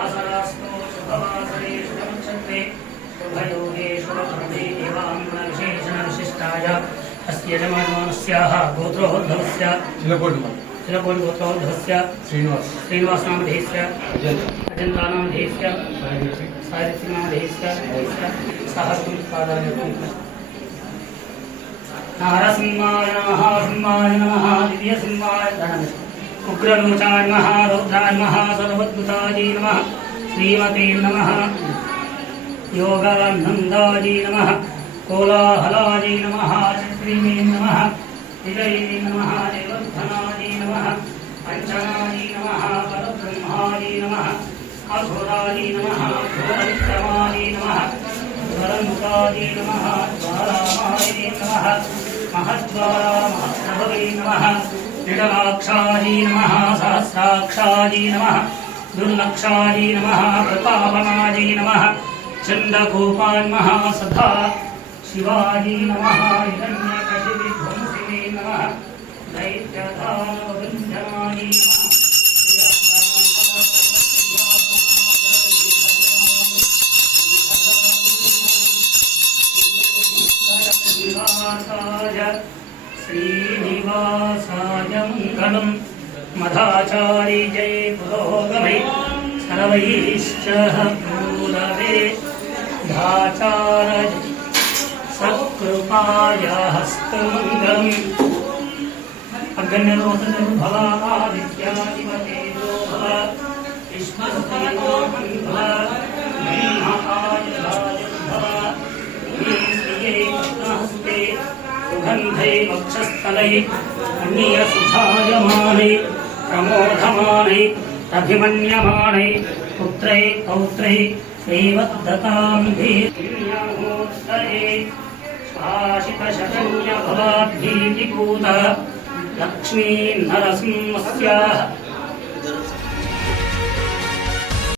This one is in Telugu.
आसरास्तो शुभवासरे शुभक्षत्रे अस्य यजमानस्याः गोत्रोद्धवस्य। चिलकोटि गोत्रोद्धवस्य। श्रीनिवास। श्रीनिवासनामधेयस्य अजन्तानामधेयस्य साहित्यनामधेयस्य सहस्रमुत्पादाय नारसिंहाय नमः सिंहाय नमः दिव्यसिंहाय धनमिष्ट ఉగ్రవిమచాయ నమ. రౌద్రాయ నమ సర్వద్భుతాయ నమ శ్రీమతే నమ. యోగానందాయ నమ. కోలాహలాయ నమ. చక్రీమే నమ. విజయే నమ. దేవర్ధనాయ నమ. పంచనాయ నమ. పరబ్రహ్మాయ నమ. అఘోరాయ నమ. ఘోరవిక్రమాయ నమ. ఘోరముఖాయ నమ. ద్వారామాయ నమ. మహద్వారా మహద్భవే నమ. విడలాక్షాయీ నమ సహస్రాక్షాయీ నమ దుర్లక్షాయీ నమ ప్రతాపనాయీ నమ చండకూపాన్మహ సదా శివాయీ నమ హిరణ్యకశివిధ్వంసినే నమ నమ Yeah. मङ्गलम् मधाचारी जय पुरोगमै सर्वैश्च पूरवे धाचार सत्कृपाय हस्तमङ्गलम् अग्निरोधनिर्भवादित्यादिपतेजो भव विष्णुस्तेजो मङ्गल ब्रह्मायुधाय भव श्रिये कृष्णहस्ते सुगन्धे वक्षस्थलै अन्यसुधायमानै प्रमोधमानै अभिमन्यमानै पुत्रै पौत्रै श्रीवद्दतां धीर्यमोत्तरे शासितशरण्यभवाद्भीतिपूत लक्ष्मी नरसिंहस्याः